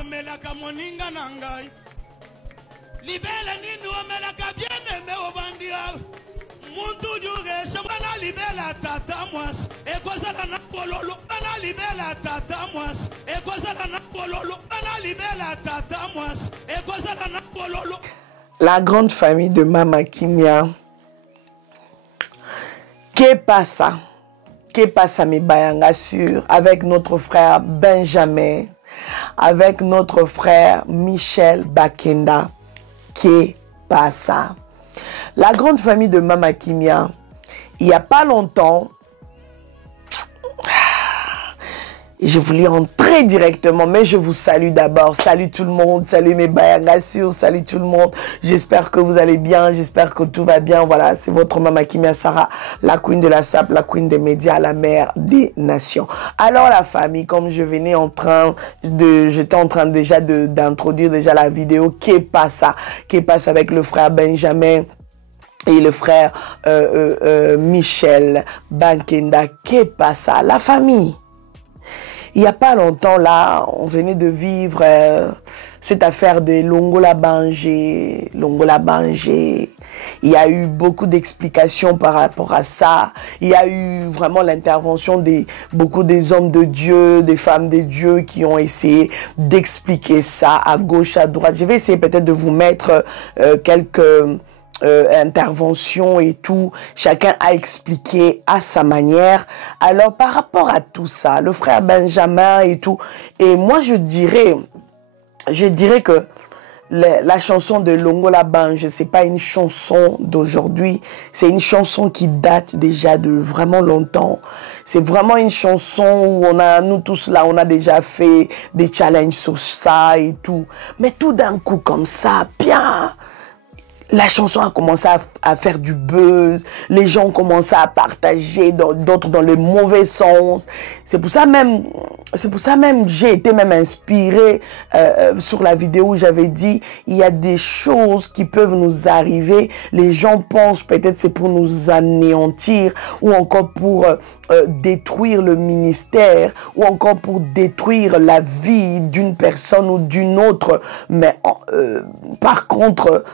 omelaka moninga na ngai. Libela nini omelaka bien aimé ovandira. Muntu dure sembana libela tata mwas. Ekozala na pololo bana libela tata mwas. Ekozala na pololo bana libela tata mwas. Ekozala na pololo. La grande famille de Mama Kimia. Que passa mes bayanga sur avec notre frère Benjamin, avec notre frère Michel Bakenda. Que passa. La grande famille de Mama Kimia, il n'y a pas longtemps, je voulais entrer directement, mais je vous salue d'abord. Salut tout le monde, salut mes bayangassures, salut tout le monde. J'espère que vous allez bien, j'espère que tout va bien. Voilà, c'est votre Mama Kimia Sarah, la queen de la SAP, la queen des médias, la mère des nations. Alors la famille, comme je venais j'étais en train déjà d'introduire déjà la vidéo, qui passe avec le frère Benjamin et le frère Michel Bakenda. Qui passe la famille. Il n'y a pas longtemps, là, on venait de vivre cette affaire de Longola Bangé. Il y a eu beaucoup d'explications par rapport à ça. Il y a eu vraiment l'intervention de beaucoup des hommes de Dieu, des femmes de Dieu qui ont essayé d'expliquer ça à gauche, à droite. Je vais essayer peut-être de vous mettre quelques intervention et tout, chacun a expliqué à sa manière. Alors par rapport à tout ça, le frère Benjamin et tout, et moi je dirais que la chanson de Longola Bange, c'est pas une chanson d'aujourd'hui, c'est une chanson qui date déjà de vraiment longtemps. C'est vraiment une chanson où nous tous là, on a déjà fait des challenges sur ça et tout. Mais tout d'un coup comme ça, bien, la chanson a commencé à faire du buzz, les gens ont commencé à partager, d'autres dans le mauvais sens. C'est pour ça même j'ai été même inspirée sur la vidéo où j'avais dit il y a des choses qui peuvent nous arriver. Les gens pensent peut-être c'est pour nous anéantir ou encore pour détruire le ministère ou encore pour détruire la vie d'une personne ou d'une autre. Mais par contre,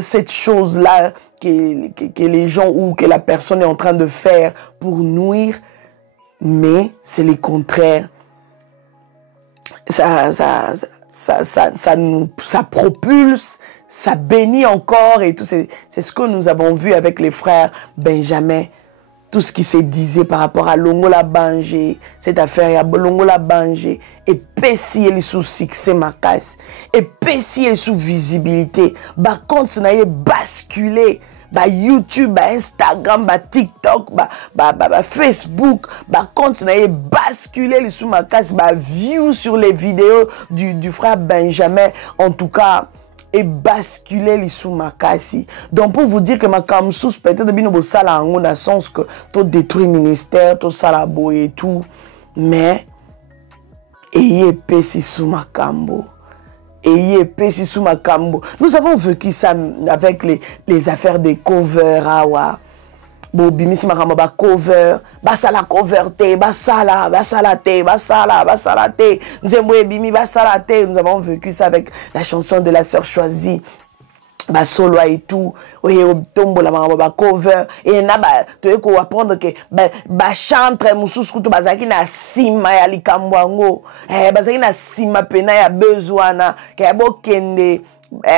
cette chose-là que les gens ou que la personne est en train de faire pour nuire, mais c'est le contraire. Ça propulse, ça bénit encore et tout. C'est ce que nous avons vu avec les frères Benjamin. Tout ce qui s'est disait par rapport à Longola Bangé, cette affaire à Longola Bangé, et pessi elle sous succès ma casse, et pessi elle sous visibilité, bah compte n'a basculé, bah YouTube, bah Instagram, bah TikTok, bah Facebook, bah compte n'a basculé sous ma casse, bah view sur les vidéos du frère Benjamin, en tout cas. Et basculer les sous makasi. Donc pour vous dire que ma kamsous peut-être bien au sala en a sens que tout détruit ministère, tout salabo et tout, mais ayez pessi sous ma kambo. Ayez pessi sous ma kambo. Nous avons vécu ça avec les affaires des covers awa. Bon, bimisi makamba ba cover, basala cover te, basala te, basala te. Nzembo bimi basala te. Nous avons vécu ça avec la chanson de la sœur choisie. Ba solo et tout, oye tombo la makamba ba cover et na ba to eko apprendre que ba chantre mususu kutu bazaki na sima ya likambwango. Bazaki na sima pena ya bezwana, ke abokende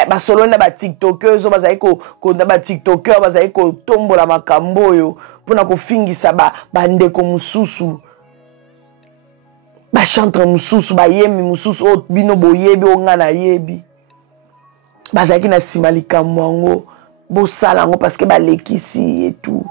basolo na ba tiktokeuse bazali ko na ba tiktoker bazali ko tombola makambo yo pona ko fingisa ba ndeko mususu ba chantre mususu ba yemi mususu o bino boyebi o ngana yebi bazali na simalika mwango bo salango parce que ba lekisi et tout.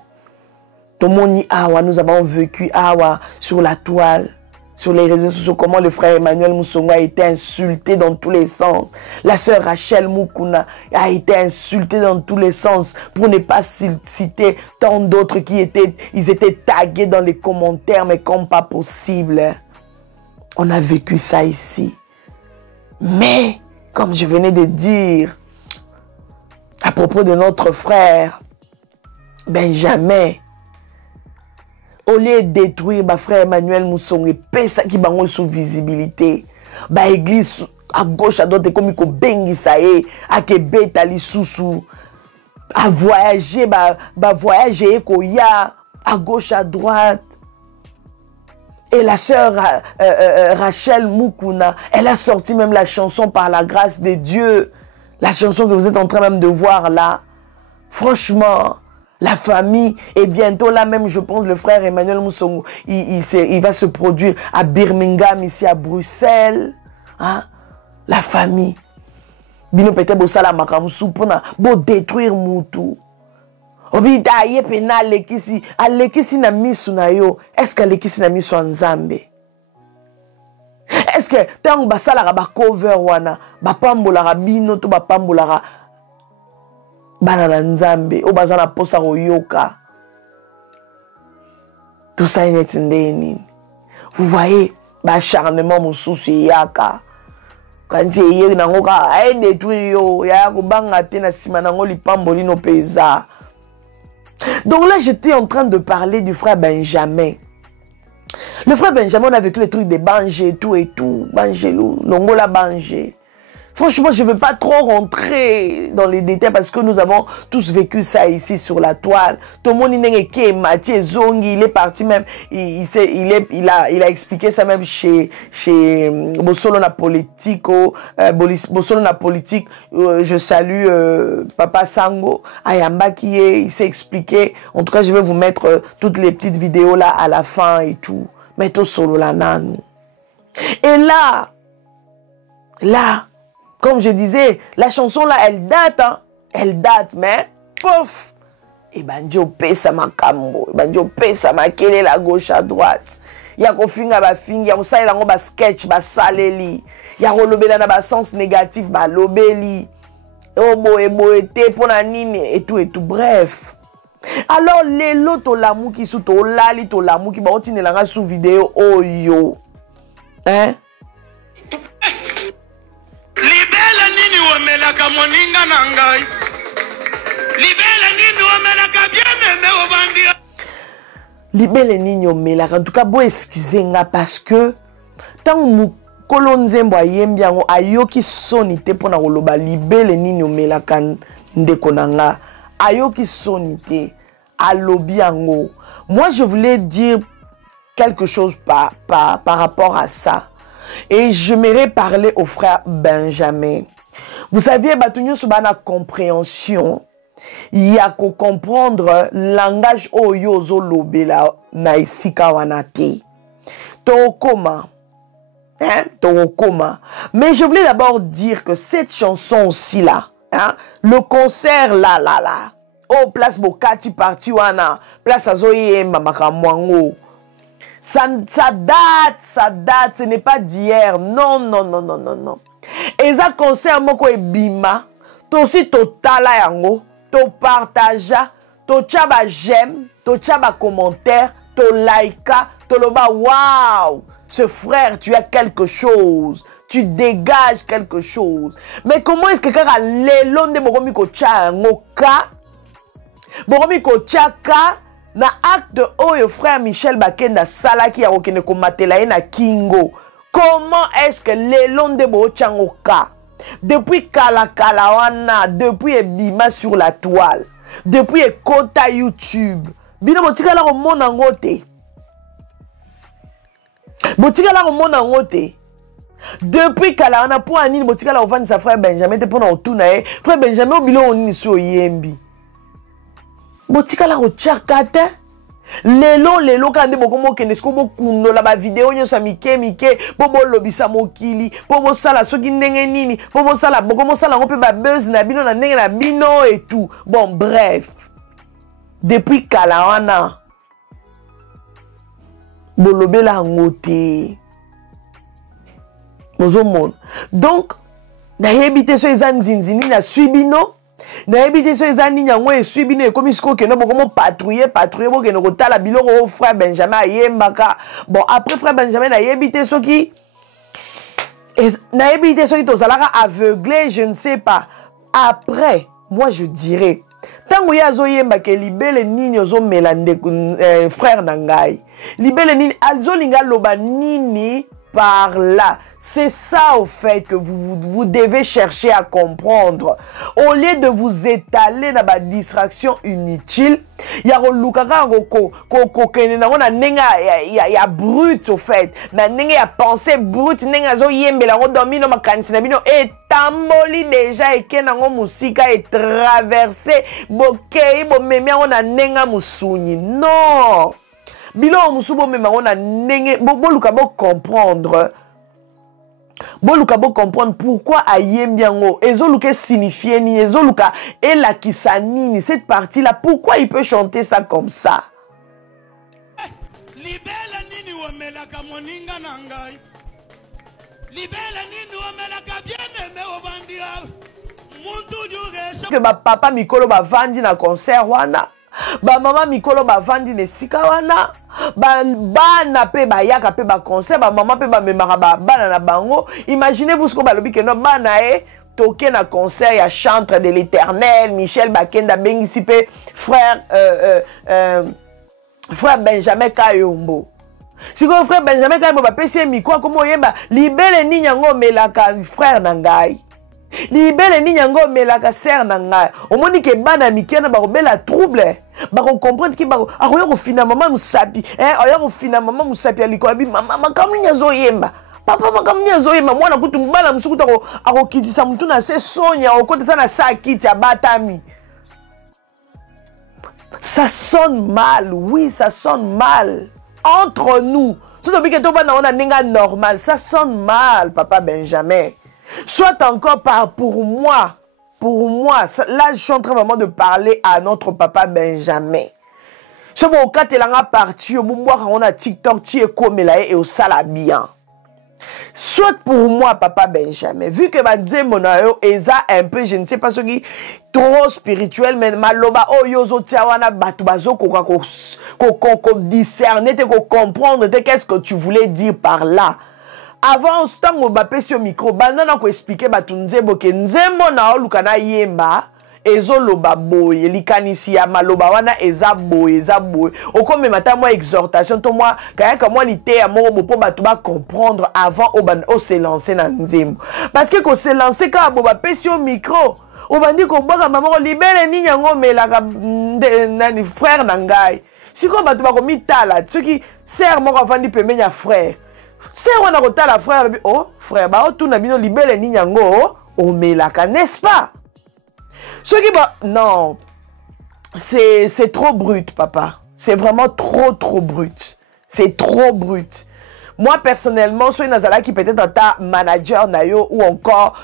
Tomoni awa nous avons vécu awa sur la toile, sur les réseaux sociaux, comment le frère Emmanuel Moussongo a été insulté dans tous les sens. La sœur Rachel Moukouna a été insultée dans tous les sens, pour ne pas citer tant d'autres ils étaient tagués dans les commentaires, mais comme pas possible. On a vécu ça ici. Mais, comme je venais de dire, à propos de notre frère Benjamin, au lieu de détruire ma frère Emmanuel Moussongo et ça qui bango sous visibilité, ba église à gauche, à droite, comme il bengi ça y est, à Québec, à l'issoussou, à voyager, voyager, à gauche, à droite. Et la sœur Rachel Mukuna, elle a sorti même la chanson Par la grâce de Dieu. La chanson que vous êtes en train même de voir là. Franchement, la famille, et bientôt là même, je pense, le frère Emmanuel Moussongo, il va se produire à Birmingham, ici à Bruxelles. Hein? La famille. Bino peut-être bosala makamsu pour détruire Moutou. Obida aye pena alekisi na misu na yo. Est-ce que alekisi na misu Nzambe? Est-ce que tant basala ba cover wana ba pambola bino to ba pambola banana Nzambe o bazana posa royoka. Tout ça est ndeni. Vous voyez l'acharnement mususu yaka. Quand il y a nangoka ay détruire yo ya ko banga te na sima nango lipamboli no peza. Donc là, j'étais en train de parler du frère Benjamin. Le frère Benjamin, on a vécu les trucs des Bangé, tout et tout. Bangelou, Longola Bangé. Franchement, je ne veux pas trop rentrer dans les détails parce que nous avons tous vécu ça ici sur la toile. Tout le monde est Mathieu Zongi, il est parti même, il a expliqué ça même chez Bossolo Napolitico, Bossolo Napolitique. Je salue Papa Sango, Ayamba il s'est expliqué. En tout cas, je vais vous mettre toutes les petites vidéos là à la fin et tout. Mettons solo la nan. Et là, comme je disais, la chanson là, elle date, hein. Elle date, mais pouf! Et ben, Dieu pesa ma kambo, et ben, Dieu pesa ma kele la gauche à droite. Ya ko finga ba finga, ya ko salela ngo ba sketch, ba saleli. Ya ko lobela na ba sens négatif, ba lobeli. Obo ete pona nini, et tout, bref. Alors, les lots to l'amour qui sous to lali to l'amour qui ba otine langa sous vidéo, oh yo. Hein? Libela nini wamelaka moninga nangai. Libela nini wamelaka bien-aimé obandia. Libela nini wamelaka. En tout cas, bon excusez-moi parce que tant mou kolonzembo ayembi yango ayoki sonité pona koloba libela nini wamelaka ndeko nanga. Ayoki sonité alobi yango. Moi, je voulais dire quelque chose par rapport à ça. Et j'aimerais parler au frère Benjamin. Vous saviez, batunyo subana compréhension. Il y a qu'à comprendre langage oyozo lobela na isika wanate. Tokoma. Hein? Tokoma. Mais je voulais d'abord dire que cette chanson aussi là, hein? Le concert là. Oh, place Bokati parti wana. Place Azoye Makamwango. Ça date, ce n'est pas d'hier. Non. Et ça concerne moko ebima, to si to tala yango, to partager, to chaba j'aime, to chaba commentaire, to laika, to loba waouh, ce frère, tu as quelque chose, tu dégages quelque chose. Mais comment est-ce que kaka lelo nde bokomi ko cha yango ka? Bokomi ko cha ka? Na acte oyo frère Michel Bakenda salaki ya kokene komatela na kingo. Comment est-ce que lelo nde bo changoka? Depuis kala wana, depuis ebima sur la toile, depuis ekota YouTube. Bino botikala ko mona ngote. Botikala ko mona ngote. Depuis kala wana po anini botikala ovani sa frère Benjamin te pona otuna e. Frère Benjamin obilo onini so yembi. Botikala ko chakate. Lelo kande bokomo kenesko bokundo la ba vidéo nyosa mike bobo lobisa mokili bobo sala soki ndenge nini bobo sala bokomo sala ngope ba buzz na bino na ndenge na bino et tout. Bon bref. Depuis kala wana bolobela ngote. Mozomon. Donc na yebite so ezanzinzini na suibino. Na ebite so ezani nyango eswibino ekomisiko ke no bokomo patrouiller bo ke no kotala biloko au frère Benjamin ayembaka. Bon après frère Benjamin na ebite so ki tozalaka aveuglé, je ne sais pas. Après moi je dirais tango yazo yemba ke libele nini ozo melande frère nangai. Libele nini alzo linga loba nini par là. C'est ça au fait que vous devez chercher à comprendre. Au lieu de vous étaler dans la distraction inutile, il y a un brut au fait. Il y a pensée brute, il y a et tamboli déjà et que nango musika est traversé bokei bo memia ona nenga musuni. Non. Bilo musubo mema ona nenge boluka bo comprendre. Boluka bo comprendre pourquoi ayembiango ezoluka signifier ni ezoluka elakisa nini cette partie là, pourquoi il peut chanter ça comme ça. Libela nini wamelaka moninga nangai. Libela nini wamelaka bien-aimé ovandira. Muntu jure que ba papa mikolo ba vandi na concert wana. Ba mama mikolo ba vandi ne sika wana. Ba na pe ba yaka pe ba concert ba mama pe ba memara ba bana na bango. Imaginez-vous ce que ba lobi que no bana toqué na concert ya chantre de l'Éternel Michel Bakenda bengisi pe frère frère Benjamin Kayombo. Si vous frère Benjamin Kayombo ba pesi miko comme yeba libele ni nyango melaka frère nangai. Libele ni nyango melaka sœur nangai. Omoni ke bana mikena ba robela trouble. Ba comprendre ki ba akoya ko fina mama musapi. Oya ko fina mama musapi aliko abi mama makamni nyazo yemba. Papa makamni nyazo yemba mwana kutu mbala musukuta ko akokitisa mtu na se sonya okotata na sa kiti abatami. Ça sonne mal, oui, ça sonne mal. Entre nous, normal, ça sonne mal, papa Benjamin. Soit encore pour moi, là je suis en train vraiment de parler à notre papa Benjamin. Je suis au cas de parti, on a TikTok, tu es comme là et au sala bien. Soit pour moi, papa Benjamin, vu que ma Monayo est un peu, je ne sais pas ce qui trop spirituel, mais maloba oh yozo tiawana batubazo ko discerner, ko comprendre qu'est-ce que tu voulais dire par là. Avant ce temps on m'a sur micro, banana ko expliquer batunze boke nzembo na olukana yemba. Ezoloba boye likanisi ya maloba wana eza boye okome mata moi exhortation to moi kaya ka moi lité ya moko po batu ba comprendre avant o se lancer na nzembo parce que ko se lancer ka bo ba pesi au micro o bandi ko boka maman libere ni nyango melaka nani frère nangai siko batu ba ko mitala soki sœur moko avandi pemenya frère sœur wana ko tala frère oh frère ba o tuna bino libere ni nyango o melaka n'est-ce pas. Ce qui va... Non, c'est trop brut, papa. C'est vraiment trop brut. C'est trop brut. Moi, personnellement, soit Nazala qui peut-être un manager nayo ou encore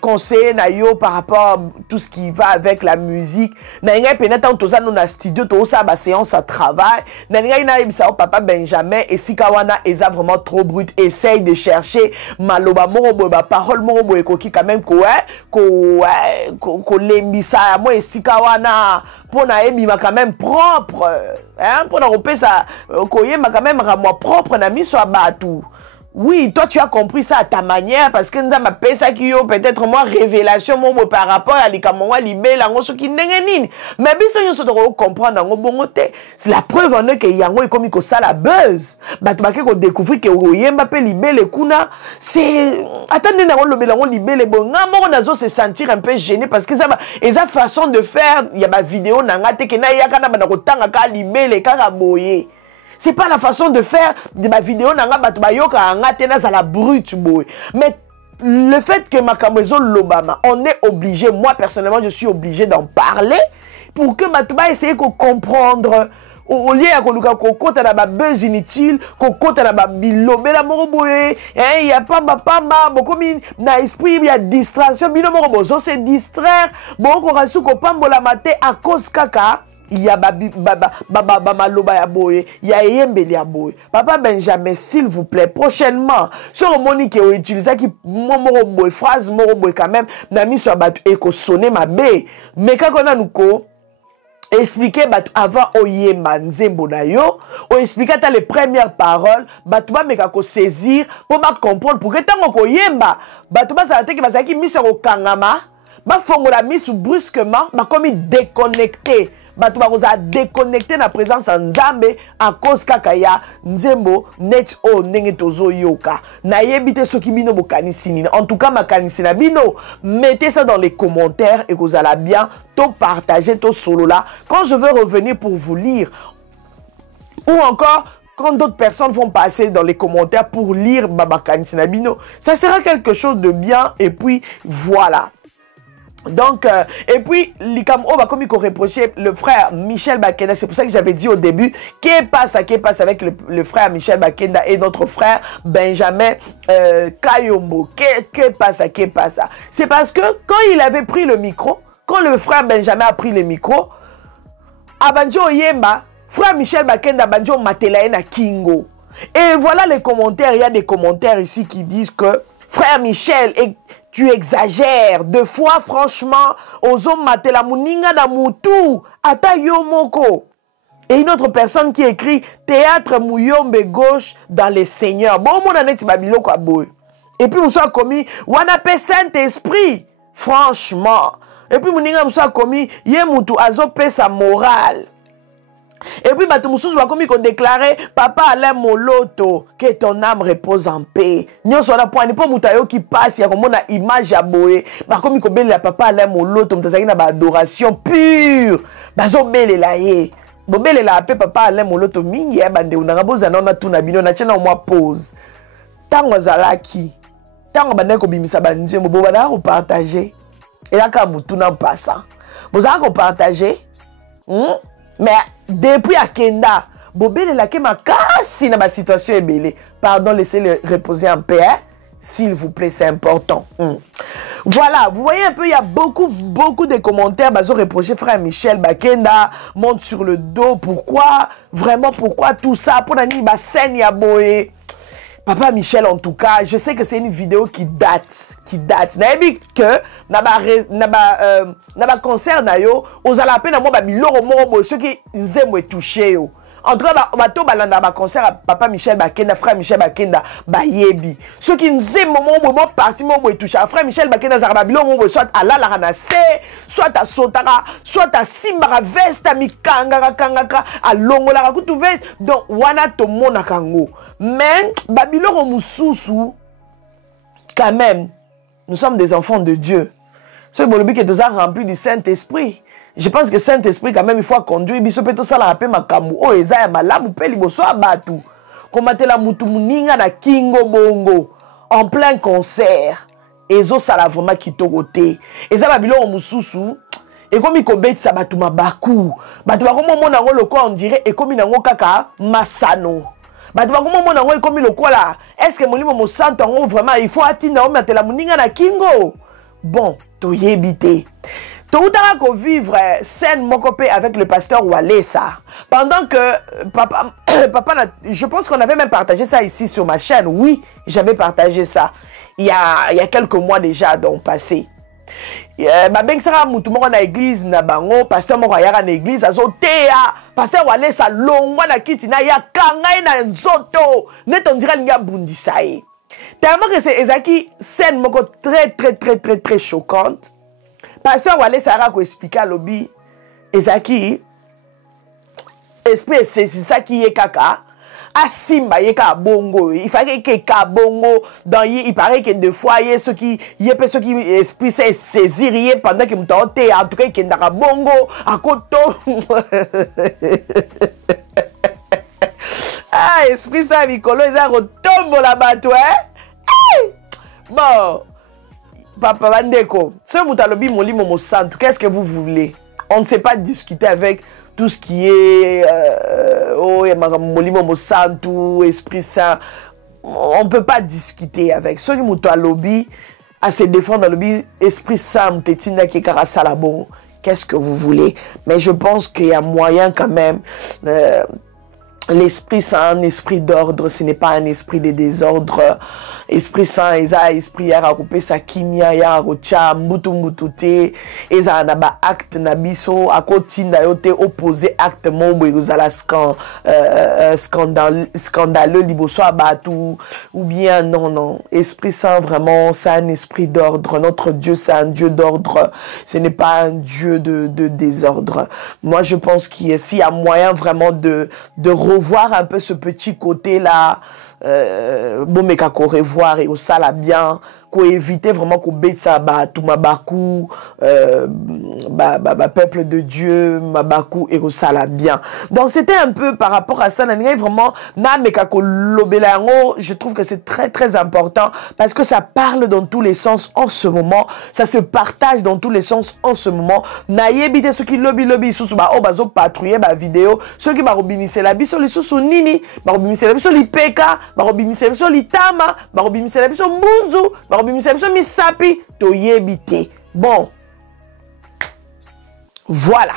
conseiller nayo par rapport à tout ce qui va avec la musique. Naïga peut-être tout ça dans la studio, tout ça ba séance à travail. Naïga na papa Benjamin et Sikawana eza vraiment trop brut. Essaye de chercher maloba morobo ba parole morobo et koki quand même ko lembisa moi et Sikawana pour na ebima quand même propre. Hein, pour na ça koyema quand même moi propre na miso abatou. Oui, toi tu as compris ça à ta manière parce que nous avons appelé ça qui est peut-être moi révélation moi par rapport à l'ikamonga libela ngoso ki ndengenini. Mais biso nyoso to comprendre ngo bongote. C'est la preuve en que yango comme ko ça la buzz. Ba to ko découvrir que oyemba pe libele kuna c'est attendez na lobela ngo libele bon ngamo nazo se sentir un peu gêné parce que ça eza façon de faire il y a ba vidéo na ngate ke na yakana bana ko tanga ka libele ka boye. C'est pas la façon de faire de ma vidéo mais le fait que Makamezo l'Obama, on est obligé, moi personnellement je suis obligé d'en parler pour que Matouba essaye de comprendre. Au lieu de côté na ba buzz inutile, côté na ba bilobé la moroboé, il y a pas beaucoup na esprit il y a distraction, bino morobozo se distraire, bon ko rasu ko pambola maté à cause kaka. Il y a maloba ya boye, il y a yembeli ya boye. Papa Benjamin, s'il vous plaît, prochainement, sur le monique ou utiliser qui moroboy phrase moroboy quand même, n'a mis sur bat et ko sonner ma bé. Mais quand on a nous ko expliquer bat avant oyemba nzembo na yo, ou expliquer ta les premières paroles, batouba meka ko saisir pour ba comprendre pour que tango ko yemba, batouba ça te ki basaki mis sur kangama, ba fongola mis brusquement, ba comme déconnecté. bato bakoza déconnecté na présence en Nzambe à cause kaka ya nzembo net o ndenge tozo yoka na yebite soki bino bokanisi nini. En tout cas makanisi na bino, mettez ça dans les commentaires et vous allez bien to partager to solo là quand je vais revenir pour vous lire, ou encore quand d'autres personnes vont passer dans les commentaires pour lire Babakani Sinabino, ça sera quelque chose de bien. Et puis voilà. Donc, et puis, Likamo va comme il reproché le frère Michel Bakenda. C'est pour ça que j'avais dit au début, qu'est passe avec le frère Michel Bakenda et notre frère Benjamin Kayombo. Qu'est passe. C'est parce que quand il avait pris le micro, quand le frère Benjamin a pris le micro, Abanjo Yemba, frère Michel Bakenda Banjo Matelaena Kingo. Et voilà les commentaires. Il y a des commentaires ici qui disent que frère Michel, tu exagères. Deux fois, franchement, Ozo Matela Muninga na Mutu, Ata Yomoko. Et une autre personne qui écrit théâtre Mouyombe gauche dans les seigneurs. Bon, mon anet babilo kwa boy. Et puis, Moussa commis, Wanape Saint-Esprit. Franchement. Et puis, Mouninga Moussa commis, Yemutu Azo pe sa morale. Et puis, Batumoussous va comme déclarer Papa Alain Moloto, que ton âme repose en paix. Nous sommes là pour pas Moutayo qui passe, il y a comme une image à boé. Comme il y a Papa Alain Moloto, il y a une adoration pure. Bazo belle la ye. Bobele la paix, Papa Alain Moloto, mingi ya bande, on a besoin de tout nabino, na tchena au moins pause. Tango zalaki, tango bande ko bimisa bandi, mo bobana ko partager. Et là, quand vous tournez en passant, vous avez partagé. Mais depuis à Kenda, Bobele la kema kasi na ba situation est belée. Pardon, laissez-le reposer en paix, hein? S'il vous plaît, c'est important. Voilà, vous voyez un peu, il y a beaucoup de commentaires. Bazo reproché frère Michel Bakenda, monte sur le dos. Pourquoi? Vraiment, pourquoi tout ça? Pour nani ba scène ya boé. Papa Michel, en tout cas, je sais que c'est une vidéo qui date. Naebi que na ba concert na yo, ozala peine moi ba biloro mo ceux qui nzembo est touché yo. En tout cas, bato balanda ba concert à Papa Michel Bakenda, frère Michel Bakenda, ba yebi. Ceux qui nzembo mo parti mo est touché. Frère Michel Bakenda za biloro mo soit à la ranase, soit à sotara, soit à simbara veste mikanga kangaka à longola kutu veste. Donc wana to mona kango. Mais Babylone Moussousou, quand même, nous sommes des enfants de Dieu. Ce Bolobi qui est déjà rempli du Saint-Esprit. Je pense que Saint-Esprit, quand même, il faut conduire. Il faut tout ça la rappeler makamu. Oh, Ezaïa malamu peli boso abatu. Komate la mutu muninga na kingo bongo en plein concert. Ezo sala vraiment kitorote. Eza Babylone Moussousou. Et comme il kobet sa batu mabaku. Batu bakomo mona ngolo ko on dirait et comme nango kaka masano. Est-ce que mon mo santo vraiment il faut atteindre mettre la muninga na kingo. Bon, to yebite. To utara ko vivre scène mokopé avec le pasteur Walesa. Pendant que papa je pense qu'on avait même partagé ça ici sur ma chaîne. Oui, j'avais partagé ça il y a quelques mois déjà donc passé. Ben sera mutu moko na église na bango pasteur moko ayaka na église azoteya pasteur Walesa longwa na kiti na ya kangai na nzoto net on dirait linga bundisa ye tellement que c'est ezaki scène moko très choquante. Pasteur Walesa a ko expliquer lobby ezaki esprit c'est ça qui est kaka Asimba yeka bongo, il fallait que kabongo dans il paraît que des fois y ceux qui esprit c'est saisir pendant que m'tante en tout cas qui ndaka bongo à koto. Ah esprit ça mikolo ils ont tombe là-bas toi hein. Bon papa bandeko, ce mutalobi moli momo santo, qu'est-ce que vous voulez? On ne sait pas discuter avec tout ce qui est Molimo Santo, Esprit Saint. On ne peut pas discuter avec ceux qui sont à lobby, à se défendre à lobby, Esprit Saint, Tetina qui est bon. Qu'est-ce que vous voulez? Mais je pense qu'il y a moyen quand même L'Esprit Saint, un esprit d'ordre, ce n'est pas un esprit de désordre. Esprit Saint, eza esprit ya raroupe sa kimia ya rocha mbutu te, eza na ba acte na biso akotinda yo te opposé acte mobo ezala scandaleux liboso abatu ou bien non. Esprit Saint vraiment c'est un esprit d'ordre. Notre Dieu c'est un Dieu d'ordre. Ce n'est pas un Dieu de désordre. Moi je pense qu'il y a moyen vraiment de revoir un peu ce petit côté là. Bon mais qu'on revoir et au sala bien qu'on éviter vraiment qu'on bête ça tout mabakou peuple de Dieu mabakou et au sala bien. Donc c'était un peu par rapport à ça vraiment na mais je trouve que c'est très important parce que ça parle dans tous les sens en ce moment, ça se partage dans tous les sens en ce moment. Na yebite ceux qui lobby sous ba bazo patrouiller ba vidéo ceux qui ba robimisser la biso les sous nini ba robimisser la biso li peka barobimisa biso litama barobimisa biso mbunzu barobimisa biso misapi toyebite. Bon voilà.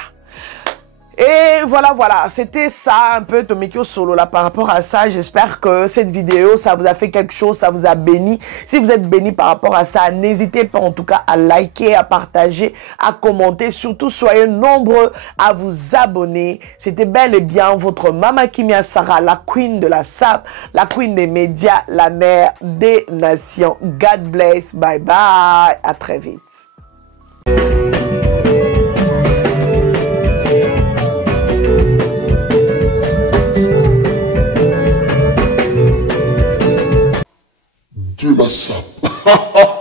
Et voilà, c'était ça un peu Tomikio Solo là par rapport à ça. J'espère que cette vidéo, ça vous a fait quelque chose, ça vous a béni. Si vous êtes béni par rapport à ça, n'hésitez pas en tout cas à liker, à partager, à commenter. Surtout, soyez nombreux à vous abonner. C'était bel et bien votre Mama Kimia Sarah, la queen de la SAP, la queen des médias, la mère des nations. God bless, bye bye, à très vite. De la SAP.